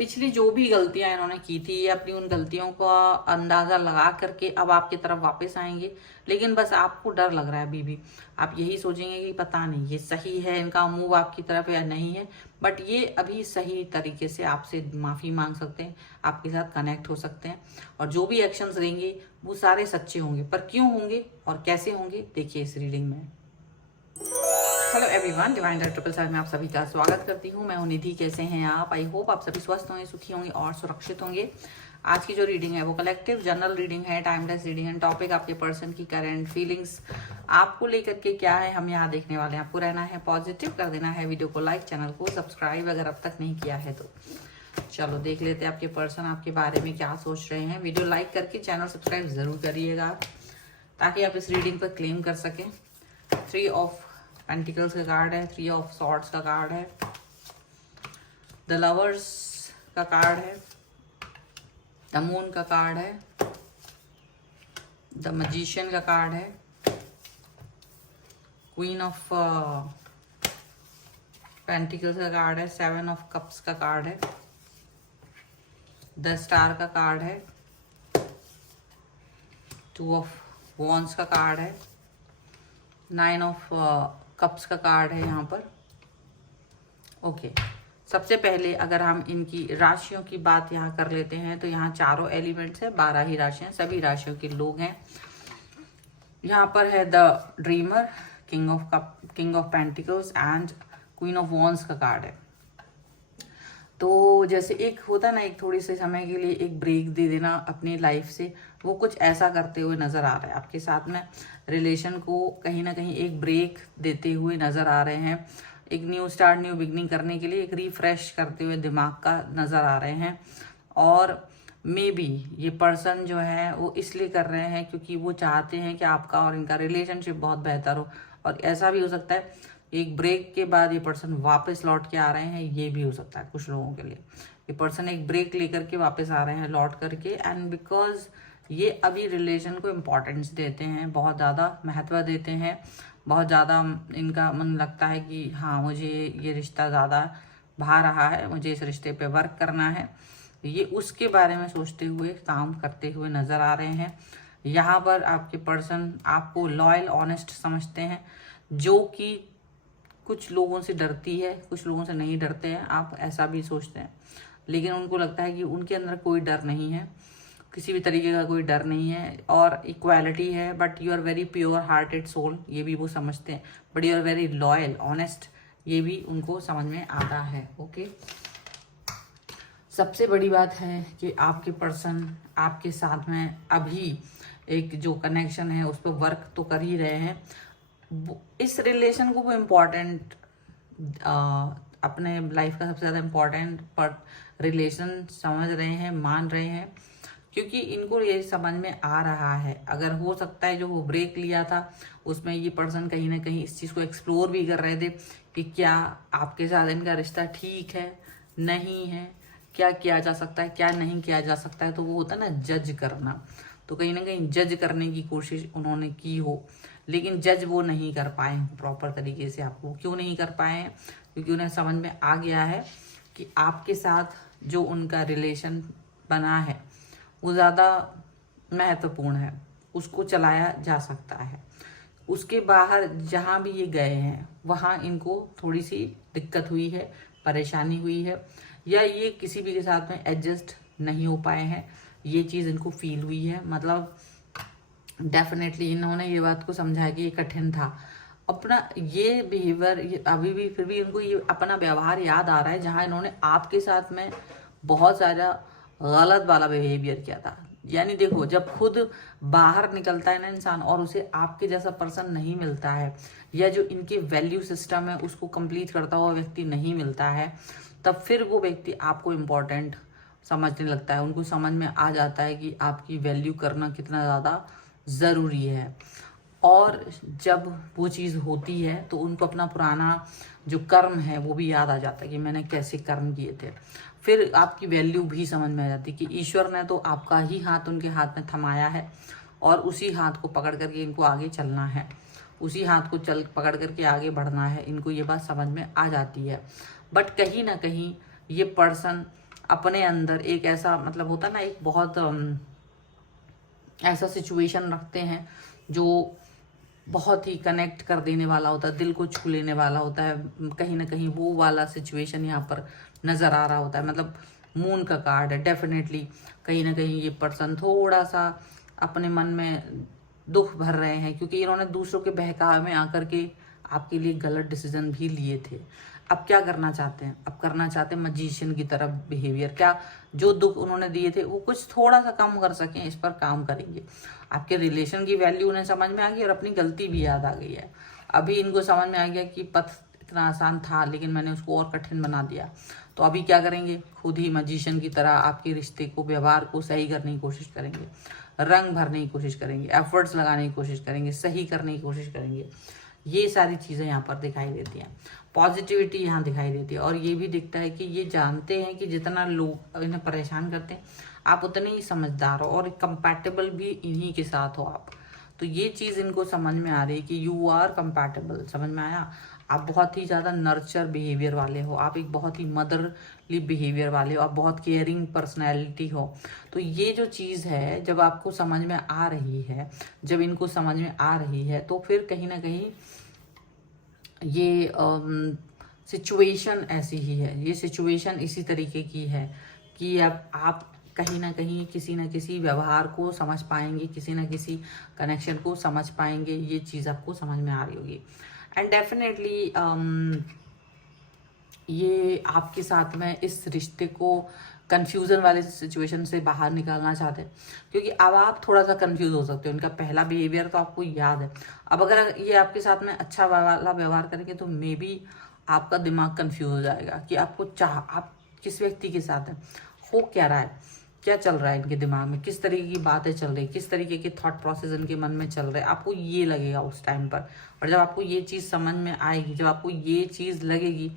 पिछली जो भी गलतियां इन्होंने की थी, ये अपनी उन गलतियों का अंदाजा लगा करके अब आपकी तरफ वापस आएंगे। लेकिन बस आपको डर लग रहा है अभी भी, आप यही सोचेंगे कि पता नहीं ये सही है इनका मूव आपकी तरफ या नहीं है। बट ये अभी सही तरीके से आपसे माफी मांग सकते हैं, आपके साथ कनेक्ट हो सकते हैं, और जो भी एक्शंस लेंगे वो सारे सच्चे होंगे। पर क्यों होंगे और कैसे होंगे, देखिए इस रीडिंग में। Hello everyone, divine triple seven में आप सभी का स्वागत करती हूँ। मैं हूं निधि। कैसे हैं आप? आई होप आप सभी स्वस्थ होंगे, सुखी होंगे और सुरक्षित होंगे। आज की जो रीडिंग है वो कलेक्टिव जनरल रीडिंग है, टाइमलेस रीडिंग है। टॉपिक आपके पर्सन की करंट फीलिंग्स आपको लेकर के क्या है, हम यहाँ देखने वाले हैं। आपको रहना है पॉजिटिव, कर देना है वीडियो को लाइक, चैनल को सब्सक्राइब अगर अब तक नहीं किया है तो। चलो देख लेते हैं आपके पर्सन आपके बारे में क्या सोच रहे हैं। वीडियो लाइक करके चैनल सब्सक्राइब जरूर करिएगा ताकि आप इस रीडिंग पर क्लेम कर सकें। 3 ऑफ पेंटिकल्स का कार्ड है, 3 ऑफ सॉर्ड्स का कार्ड है, द लवर्स का कार्ड है, द मून का कार्ड है, द मैजिशियन का कार्ड है, क्वीन ऑफ पेंटिकल्स का कार्ड है, 7 ऑफ कप्स का कार्ड है, द स्टार का कार्ड है, 2 ऑफ वॉन्ड्स का कार्ड है, 9 ऑफ कप्स का कार्ड है यहाँ पर। ओके, सबसे पहले अगर हम इनकी राशियों की बात यहाँ कर लेते हैं तो यहाँ चारों एलिमेंट्स है, 12 ही राशियां, सभी राशियों के लोग हैं। यहाँ पर है the dreamer, king of pentacles and queen of wands का कार्ड है। तो जैसे एक होता है ना, एक थोड़ी से समय के लिए एक ब्रेक दे देना अपनी लाइफ से, वो कुछ ऐसा करते हुए नजर आ रहा है आपके साथ में। रिलेशन को कहीं ना कहीं एक ब्रेक देते हुए नजर आ रहे हैं, एक न्यू स्टार्ट, न्यू बिगनिंग करने के लिए एक रिफ्रेश करते हुए दिमाग का नजर आ रहे हैं। और मे बी ये पर्सन जो है वो इसलिए कर रहे हैं क्योंकि वो चाहते हैं कि आपका और इनका रिलेशनशिप बहुत बेहतर हो। और ऐसा भी हो सकता है एक ब्रेक के बाद ये पर्सन वापस लौट के आ रहे हैं, ये भी हो सकता है कुछ लोगों के लिए। ये पर्सन एक ब्रेक लेकर के वापस आ रहे हैं लौट करके, एंड बिकॉज ये अभी रिलेशन को इम्पोर्टेंस देते हैं, बहुत ज़्यादा महत्व देते हैं, बहुत ज़्यादा इनका मन लगता है कि हाँ मुझे ये रिश्ता ज़्यादा भा रहा है, मुझे इस रिश्ते पे वर्क करना है। ये उसके बारे में सोचते हुए काम करते हुए नज़र आ रहे हैं। यहाँ पर आपके पर्सन आपको लॉयल, ऑनेस्ट समझते हैं, जो कि कुछ लोगों से डरती है, कुछ लोगों से नहीं डरते हैं, आप ऐसा भी सोचते हैं। लेकिन उनको लगता है कि उनके अंदर कोई डर नहीं है, किसी भी तरीके का कोई डर नहीं है, और इक्वालिटी है। But you are very pure hearted soul, ये भी वो समझते हैं। But you are very loyal, honest, ये भी उनको समझ में आता है। ओके, सबसे बड़ी बात है कि आपके पर्सन आपके साथ में अभी एक जो कनेक्शन है उस पर वर्क तो कर ही रहे हैं। इस रिलेशन को वो इम्पोर्टेंट, अपने लाइफ का सबसे ज़्यादा इम्पोर्टेंट पर रिलेशन समझ रहे हैं, मान रहे हैं, क्योंकि इनको ये समझ में आ रहा है। अगर हो सकता है जो वो ब्रेक लिया था उसमें ये पर्सन कहीं ना कहीं इस चीज़ को एक्सप्लोर भी कर रहे थे कि क्या आपके साथ इनका रिश्ता ठीक है, नहीं है, क्या किया जा सकता है, क्या नहीं किया जा सकता है। तो वो होता है ना जज करना, तो कहीं ना कहीं जज करने की कोशिश उन्होंने की हो, लेकिन जज वो नहीं कर पाए हैं प्रॉपर तरीके से। आपको क्यों नहीं कर पाए हैं? क्योंकि उन्हें समझ में आ गया है कि आपके साथ जो उनका रिलेशन बना है वो ज़्यादा महत्वपूर्ण है, उसको चलाया जा सकता है। उसके बाहर जहाँ भी ये गए हैं वहाँ इनको थोड़ी सी दिक्कत हुई है, परेशानी हुई है, या ये किसी भी के साथ में एडजस्ट नहीं हो पाए हैं, ये चीज़ इनको फील हुई है। मतलब डेफिनेटली इन्होंने ये बात को समझा कि ये कठिन था। अपना ये बिहेवियर अभी भी, फिर भी उनको ये अपना व्यवहार याद आ रहा है जहाँ इन्होंने आपके साथ में बहुत सारा गलत वाला बिहेवियर किया था। यानी देखो, जब खुद बाहर निकलता है ना इंसान और उसे आपके जैसा पर्सन नहीं मिलता है, या जो इनके वैल्यू सिस्टम है उसको कंप्लीट करता हुआ व्यक्ति नहीं मिलता है, तब फिर वो व्यक्ति आपको इम्पोर्टेंट समझने लगता है। उनको समझ में आ जाता है कि आपकी वैल्यू करना कितना ज़्यादा ज़रूरी है। और जब वो चीज़ होती है तो उनको अपना पुराना जो कर्म है वो भी याद आ जाता है कि मैंने कैसे कर्म किए थे। फिर आपकी वैल्यू भी समझ में आ जाती है कि ईश्वर ने तो आपका ही हाथ उनके हाथ में थमाया है, और उसी हाथ को पकड़ करके इनको आगे चलना है, उसी हाथ को पकड़ करके आगे बढ़ना है। इनको ये बात समझ में आ जाती है। बट कहीं ना कहीं ये पर्सन अपने अंदर एक ऐसा मतलब होता है ना, एक बहुत ऐसा सिचुएशन रखते हैं जो बहुत ही कनेक्ट कर देने वाला होता है, दिल को छू लेने वाला होता है। कहीं ना कहीं वो वाला सिचुएशन यहाँ पर नज़र आ रहा होता है। मतलब मून का कार्ड है, डेफिनेटली कहीं ना कहीं ये पर्सन थोड़ा सा अपने मन में दुख भर रहे हैं, क्योंकि इन्होंने दूसरों के बहकावे में आकर के आपके लिए गलत डिसीजन भी लिए थे। अब क्या करना चाहते हैं? अब करना चाहते हैं मजिशियन की तरफ बिहेवियर। क्या जो दुख उन्होंने दिए थे वो कुछ थोड़ा सा कम कर सकें, इस पर काम करेंगे। आपके रिलेशन की वैल्यू उन्हें समझ में आ गई और अपनी गलती भी याद आ गई है। अभी इनको समझ में आ गया कि पथ इतना आसान था लेकिन मैंने उसको और कठिन बना दिया। तो अभी क्या करेंगे? खुद ही मजिशियन की तरह आपके रिश्ते को, व्यवहार को सही करने की कोशिश करेंगे, रंग भरने की कोशिश करेंगे, एफर्ट्स लगाने की कोशिश करेंगे, सही करने की कोशिश करेंगे। ये सारी चीज़ें यहाँ पर दिखाई देती हैं। पॉजिटिविटी यहाँ दिखाई देती है। और ये भी दिखता है कि ये जानते हैं कि जितना लोग इन्हें परेशान करते हैं आप उतने ही समझदार हो और कंपैटिबल भी इन्हीं के साथ हो आप। तो ये चीज़ इनको समझ में आ रही है कि यू आर कंपैटिबल। समझ में आया? आप बहुत ही ज़्यादा नर्चर बिहेवियर वाले हो, आप एक बहुत ही मदरली बिहेवियर वाले हो, आप बहुत केयरिंग पर्सनैलिटी हो। तो ये जो चीज़ है जब आपको समझ में आ रही है, जब इनको समझ में आ रही है, तो फिर कहीं ना कहीं ये सिचुएशन ऐसी ही है, ये सिचुएशन इसी तरीके की है कि अब आप कहीं ना कहीं किसी न किसी व्यवहार को समझ पाएंगे, किसी न किसी कनेक्शन को समझ पाएंगे। ये चीज़ आपको समझ में आ रही होगी। एंड डेफिनेटली ये आपके साथ में इस रिश्ते को कंफ्यूजन वाले सिचुएशन से बाहर निकालना चाहते हैं, क्योंकि अब आप थोड़ा सा कंफ्यूज हो सकते हो। इनका पहला बिहेवियर तो आपको याद है। अब अगर ये आपके साथ में अच्छा वाला व्यवहार करेंगे तो मे बी आपका दिमाग कंफ्यूज हो जाएगा कि आप किस व्यक्ति के साथ हैं, हो क्या रहा है, क्या चल रहा है इनके दिमाग में, किस तरीके की बातें चल रही, किस तरीके के थॉट प्रोसेस इनके मन में चल रहे हैं। आपको ये लगेगा उस टाइम पर। और जब आपको ये चीज़ समझ में आएगी, जब आपको ये चीज़ लगेगी,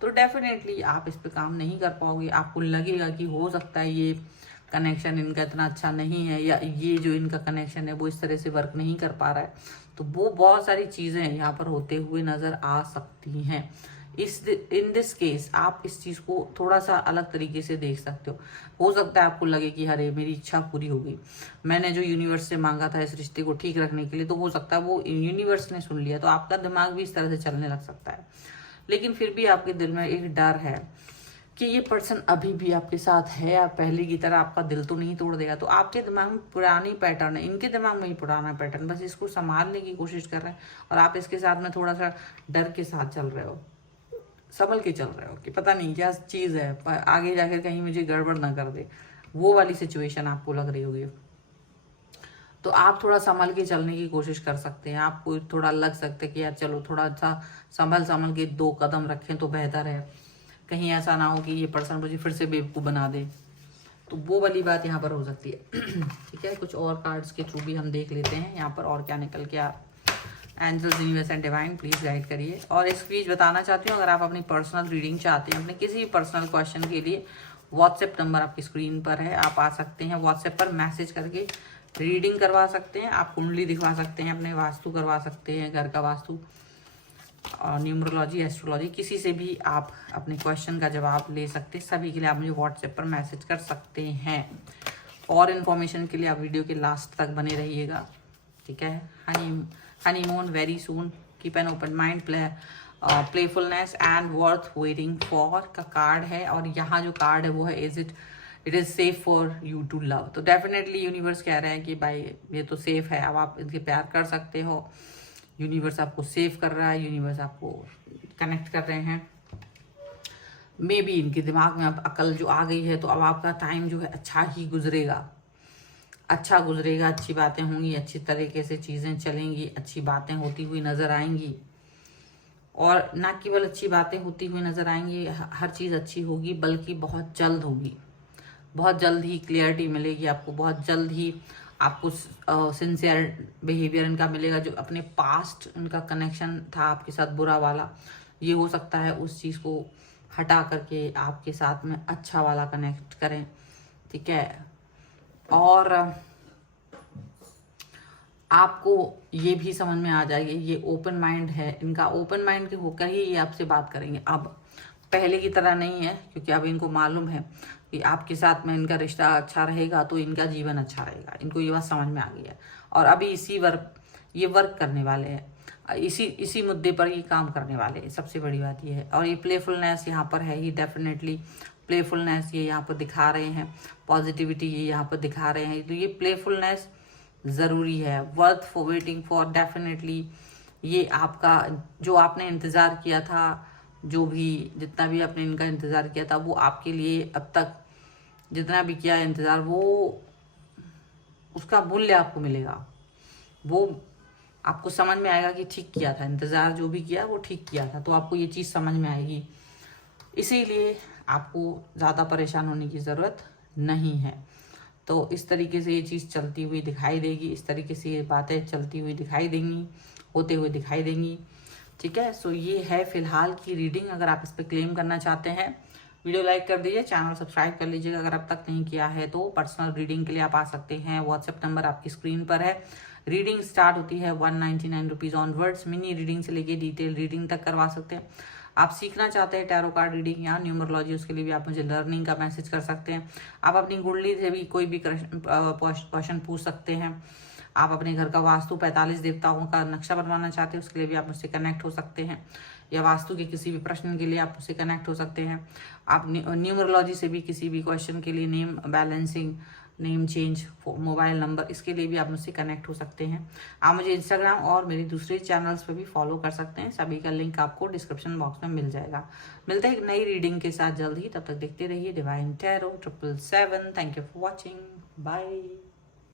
तो डेफिनेटली आप इस पे काम नहीं कर पाओगे। आपको लगेगा कि हो सकता है ये कनेक्शन इनका इतना अच्छा नहीं है, या ये जो इनका कनेक्शन है वो इस तरह से वर्क नहीं कर पा रहा है। तो वो बहुत सारी चीज़ें यहाँ पर होते हुए नज़र आ सकती हैं। इन दिस केस आप इस चीज़ को थोड़ा सा अलग तरीके से देख सकते हो सकता है आपको लगे कि अरे मेरी इच्छा पूरी हो गई, मैंने जो यूनिवर्स से मांगा था इस रिश्ते को ठीक रखने के लिए, तो हो सकता है वो यूनिवर्स ने सुन लिया। तो आपका दिमाग भी इस तरह से चलने लग सकता है। लेकिन फिर भी आपके दिल में एक डर है कि ये पर्सन अभी भी आपके साथ है, आप पहले की तरह आपका दिल तो नहीं तोड़ देगा। तो आपके दिमाग में पुरानी पैटर्न है, इनके दिमाग में ही पुराना पैटर्न, बस इसको संभालने की कोशिश कर रहे हैं। और आप इसके साथ में थोड़ा सा डर के साथ चल रहे हो, संभल के चल रहे हो कि पता नहीं क्या चीज़ है, आगे जाकर कहीं मुझे गड़बड़ ना कर दे, वो वाली सिचुएशन आपको लग रही होगी। तो आप थोड़ा संभल के चलने की कोशिश कर सकते हैं। आपको थोड़ा लग सकता है कि यार चलो थोड़ा सा संभल के 2 कदम रखें तो बेहतर है, कहीं ऐसा ना हो कि ये पर्सन मुझे फिर से बेवकूफ़ बना दे। तो वो वाली बात यहाँ पर हो सकती है। ठीक है, कुछ और कार्ड्स के थ्रू भी हम देख लेते हैं यहाँ पर और क्या निकल के आ। Angels, universe and divine please guide करिए। और इस बीच बताना चाहती हूँ, अगर आप अपनी पर्सनल रीडिंग चाहते हैं अपने किसी भी पर्सनल क्वेश्चन के लिए, व्हाट्सएप नंबर आपकी स्क्रीन पर है, आप आ सकते हैं व्हाट्सएप पर मैसेज करके रीडिंग करवा सकते हैं। आप कुंडली दिखवा सकते हैं, अपने वास्तु करवा सकते हैं, घर का वास्तु, न्यूमरोलॉजी, एस्ट्रोलॉजी, किसी से भी आप अपने क्वेश्चन का जवाब ले सकते हैं। सभी के लिए आप मुझे व्हाट्सएप पर मैसेज कर सकते हैं। और इन्फॉर्मेशन के लिए आप वीडियो के लास्ट तक बने रहिएगा। ठीक है, honeymoon very soon, keep an open mind, playfulness and worth waiting for का कार्ड है। और यहाँ जो कार्ड है वो है it is safe for you to love. तो डेफिनेटली यूनिवर्स कह रहे हैं कि भाई ये तो सेफ है, अब आप इनके प्यार कर सकते हो। यूनिवर्स आपको सेव कर रहा है, यूनिवर्स आपको कनेक्ट कर रहे हैं। मे बी इनके दिमाग में अब अकल जो आ गई है, तो अब आपका टाइम जो है अच्छा ही गुजरेगा, अच्छा गुजरेगा, अच्छी बातें होंगी, अच्छी तरीके से चीज़ें चलेंगी, अच्छी बातें होती हुई नज़र आएंगी। और ना केवल अच्छी बातें होती हुई नज़र आएंगी, हर चीज़ अच्छी होगी, बल्कि बहुत जल्द होगी, बहुत जल्द ही क्लियरिटी मिलेगी आपको, बहुत जल्द ही आपको सिंसियर बिहेवियर इनका मिलेगा। जो अपने पास्ट इनका कनेक्शन था आपके साथ बुरा वाला, ये हो सकता है उस चीज़ को हटा करके आपके साथ में अच्छा वाला कनेक्ट करें। ठीक है, और आपको ये भी समझ में आ जाएगी, ये ओपन माइंड है इनका, ओपन माइंड के होकर ही ये आपसे बात करेंगे। अब पहले की तरह नहीं है, क्योंकि अब इनको मालूम है कि आपके साथ में इनका रिश्ता अच्छा रहेगा तो इनका जीवन अच्छा रहेगा। इनको ये बात समझ में आ गई है और अभी ये वर्क करने वाले हैं, इसी मुद्दे पर ये काम करने वाले हैं। सबसे बड़ी बात ये है। और ये प्लेफुलनेस यहाँ पर है ही, डेफिनेटली प्लेफुलनेस ये यहाँ पर दिखा रहे हैं, पॉजिटिविटी ये यहाँ पर दिखा रहे हैं। तो ये प्लेफुलनेस ज़रूरी है, worth for waiting for, definitely. ये आपका जो आपने इंतज़ार किया था, जो भी जितना भी आपने इनका इंतज़ार किया था, वो आपके लिए अब तक जितना भी किया इंतज़ार, वो उसका मूल्य आपको मिलेगा। वो आपको समझ में आएगा कि ठीक किया था, इंतज़ार जो भी किया वो ठीक किया था। तो आपको ये चीज़ समझ में आएगी। इसीलिए आपको ज़्यादा परेशान होने की ज़रूरत नहीं है। तो इस तरीके से ये चीज़ चलती हुई दिखाई देगी, इस तरीके से ये बातें चलती हुई दिखाई देंगी, होते हुए दिखाई देंगी। ठीक है, सो ये है फिलहाल की रीडिंग। अगर आप इस पर क्लेम करना चाहते हैं, वीडियो लाइक कर दीजिए, चैनल सब्सक्राइब कर लीजिएगा अगर अब तक नहीं किया है तो। पर्सनल रीडिंग के लिए आप आ सकते हैं, व्हाट्सएप नंबर आपकी स्क्रीन पर है। रीडिंग स्टार्ट होती है 199 रुपीज़ ऑनवर्ड्स। मिनी रीडिंग से लेके डिटेल रीडिंग तक करवा सकते हैं। आप सीखना चाहते हैं टैरो कार्ड रीडिंग या न्यूमरोलॉजी, उसके लिए भी आप मुझे लर्निंग का मैसेज कर सकते हैं। आप अपनी कुंडली से भी कोई भी क्वेश्चन पूछ सकते हैं। आप अपने घर का वास्तु 45 देवताओं का नक्शा बनवाना चाहते हैं, उसके लिए भी आप मुझसे कनेक्ट हो सकते हैं। या वास्तु के किसी भी प्रश्न के लिए आप मुझसे कनेक्ट हो सकते हैं। आप न्यूमरोलॉजी से भी किसी भी क्वेश्चन के लिए, name balancing, name change, mobile number, इसके लिए भी आप मुझसे कनेक्ट हो सकते हैं। आप मुझे इंस्टाग्राम और मेरे दूसरे चैनल्स पे भी फॉलो कर सकते हैं। सभी का लिंक आपको डिस्क्रिप्शन बॉक्स में मिल जाएगा। मिलते हैं एक नई रीडिंग के साथ जल्द ही। तब तक देखते रहिए Divine Tarot 777। Thank you for watching. Bye.